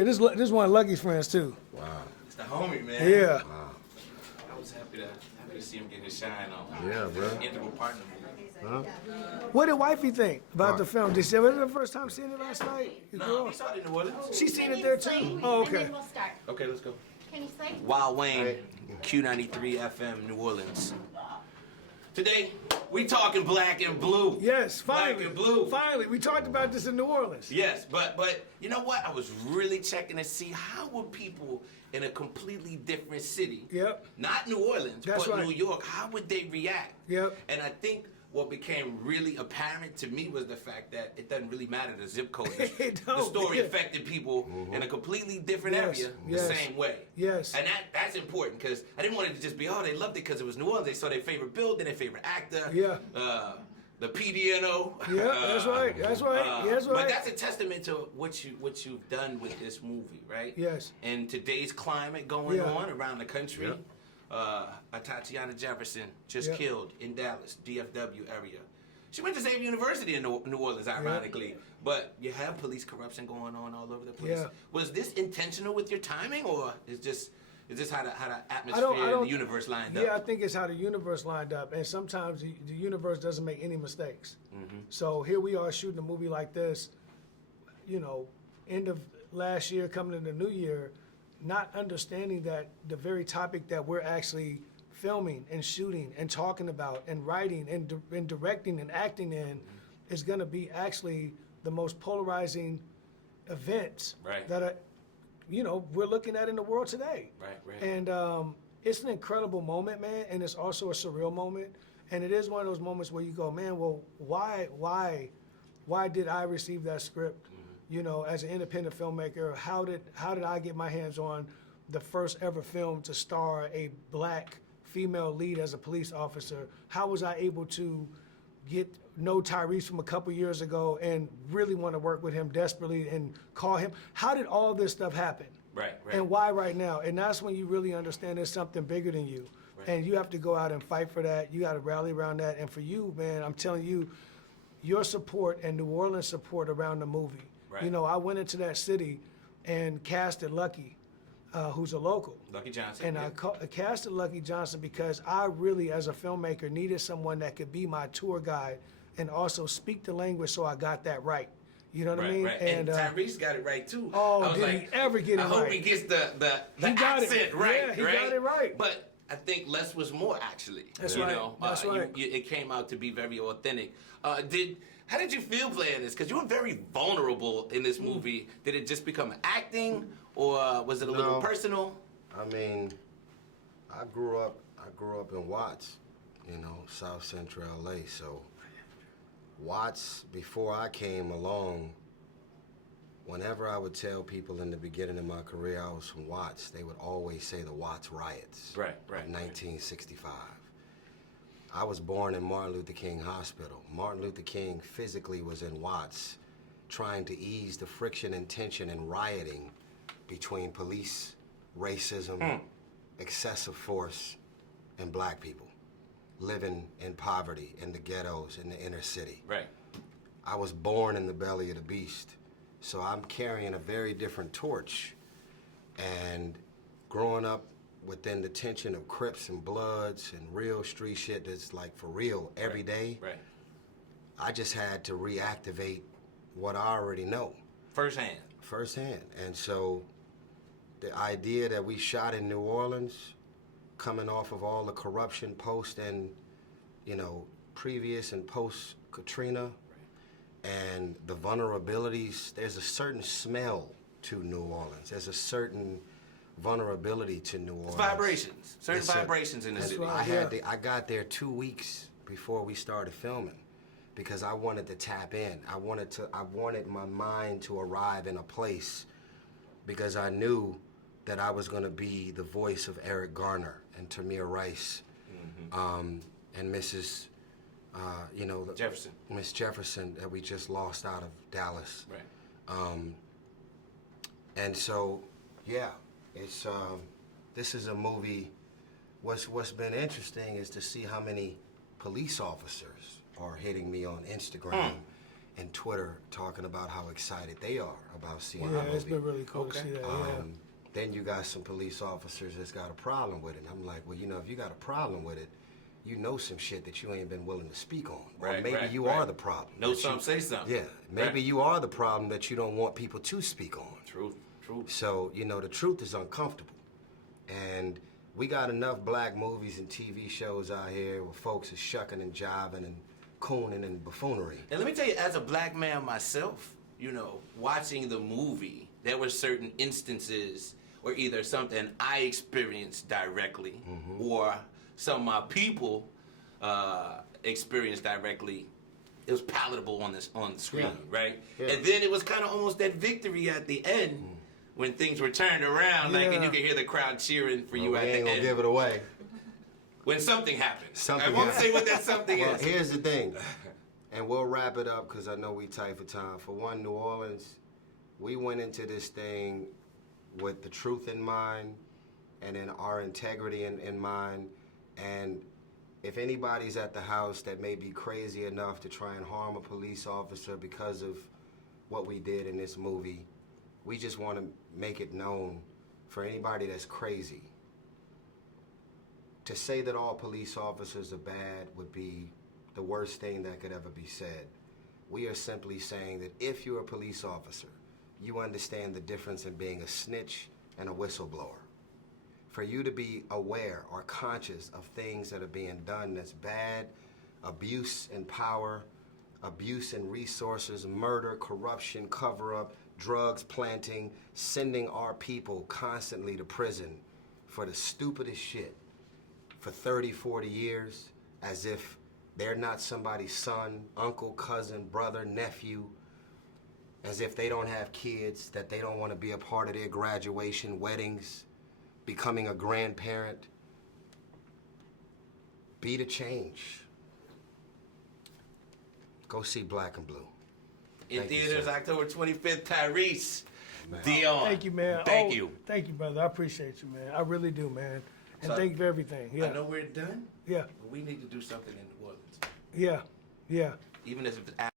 here. This is one of Lucky's friends too. Wow. It's the homie, man. Yeah. Wow. I was happy to see him get his shine on. Yeah, bro. Integral partner. Huh? What did wifey think about What? the film? Did she? Was it the first time seeing it last night? Your No, girl? we saw it in New Orleans. She seen Can it you there slay? too. Oh, And okay. then we'll start. Okay, let's go. Can you slay? Wild Wayne, Q93 FM, New Orleans. Today, we talking black and blue. Yes, finally. Black and blue. Finally, we talked about this in New Orleans. Yes, but you know what? I was really checking to see how would people in a completely different city, Yep. not New Orleans, That's but right. New York, how would they react? Yep. And I think what became really apparent to me was the fact that it doesn't really matter the zip code. The don't, story yeah. affected people in a completely different Yes, area yes. the same way. Yes. And that's important because I didn't want it to just be, oh, they loved it because it was New Orleans. They saw their favorite building, their favorite actor. Yeah. The PDNO. Yeah, that's right. That's right. That's right. But that's a testament to what you've done with this movie, right? Yes. In today's climate going Yeah. on around the country, Tatiana Jefferson just Yeah. killed in Dallas, DFW area. She went to Xavier University in New Orleans, ironically. But you have police corruption going on all over the place. Yeah. Was this intentional with your timing, or is this how the atmosphere I and don't- the universe lined up? Yeah, I think it's how the universe lined up, and sometimes the universe doesn't make any mistakes. Mm-hmm. So here we are shooting a movie like this, end of last year, coming into the new year, not understanding that the very topic that we're actually filming and shooting and talking about and writing and directing and acting in is going to be actually the most polarizing events Right. that are, we're looking at in the world today. Right. And it's an incredible moment, man, and it's also a surreal moment. And it is one of those moments where you go, man, well, why did I receive that script? As an independent filmmaker, how did I get my hands on the first ever film to star a black female lead as a police officer? How was I able to know Tyrese from a couple years ago and really want to work with him desperately and call him? How did all this stuff happen? Right. And why right now? And that's when you really understand there's something bigger than you. Right. And you have to go out and fight for that. You got to rally around that. And for you, man, I'm telling you, your support and New Orleans support around the movie. Right. I went into that city and casted Lucky, who's a local. Lucky Johnson. And yeah. I casted Lucky Johnson because I really, as a filmmaker, needed someone that could be my tour guide and also speak the language so I got that right. You know what I mean? Right. And Tyrese got it right too. Oh, I was did like, he ever get it I hope right? he gets the He got it. accent right. Yeah, he right? got it right. But I think less was more actually. That's you right. know? That's right. It came out to be very authentic. How did you feel playing this? Because you were very vulnerable in this movie. Did it just become acting, or was it a little No. personal? I mean, I grew up in Watts, South Central LA. So Watts, before I came along, whenever I would tell people in the beginning of my career I was from Watts, they would always say the Watts riots Right. of 1965. I was born in Martin Luther King Hospital. Martin Luther King physically was in Watts trying to ease the friction and tension and rioting between police, racism, excessive force, and black people living in poverty in the ghettos in the inner city. Right. I was born in the belly of the beast, so I'm carrying a very different torch. And growing up within the tension of Crips and Bloods and real street shit that's like for real every day, Right. I just had to reactivate what I already know. Firsthand. And so the idea that we shot in New Orleans, coming off of all the corruption post and, previous and post Katrina, and the vulnerabilities, there's a certain smell to New Orleans. There's a certain vulnerability to New Orleans. It's vibrations. Certain It's vibrations in the That's city. right. I got there 2 weeks before we started filming because I wanted to tap in. I wanted my mind to arrive in a place because I knew that I was going to be the voice of Eric Garner and Tamir Rice, and Mrs. Jefferson. Miss Jefferson that we just lost out of Dallas. Right. And so, yeah, it's this is a movie. What's been interesting is to see how many police officers are hitting me on Instagram and Twitter talking about how excited they are about seeing Yeah, the movie. it's been really cool Okay. to see that. Then you got some police officers that's got a problem with it. I'm like, well, you know, if you got a problem with it, you know some shit that you ain't been willing to speak on. Or Right, maybe right, you right. are the problem. Know that you- something, say something. Yeah, maybe Right. you are the problem that you don't want people to speak on. Truth. So, you know, the truth is uncomfortable. And we got enough black movies and TV shows out here where folks are shucking and jiving and cooning and buffoonery. And let me tell you, as a black man myself, you know, watching the movie, there were certain instances where either something I experienced directly or some of my people experienced directly. It was palatable on the screen, Yeah. right? Yeah. And then it was kind of almost that victory at the end when things were turned around, like, and Yeah. you could hear the crowd cheering for you Well, at we the ain't gonna end. give it away. When something happened. Something I won't happened. say what that something Well, is. here's the thing, and we'll wrap it up because I know we tight for time. For one, New Orleans, we went into this thing with the truth in mind and then our integrity in mind. And if anybody's at the house that may be crazy enough to try and harm a police officer because of what we did in this movie, we just want to make it known for anybody that's crazy. To say that all police officers are bad would be the worst thing that could ever be said. We are simply saying that if you're a police officer, you understand the difference in being a snitch and a whistleblower. For you to be aware or conscious of things that are being done that's bad, abuse in power, abuse in resources, murder, corruption, cover-up, drugs planting, sending our people constantly to prison for the stupidest shit for 30, 40 years, as if they're not somebody's son, uncle, cousin, brother, nephew, as if they don't have kids, that they don't want to be a part of their graduation, weddings, becoming a grandparent. Be the change. Go see Black and Blue. In Thank you, theaters, sir. October 25th, Tyrese. Man. Deon. Thank you, man. Thank you. Thank you, brother. I appreciate you, man. I really do, man. And So- thank you for everything. Yeah. I know we're done, Yeah. but we need to do something in New Orleans. Yeah. Yeah. Even if it's after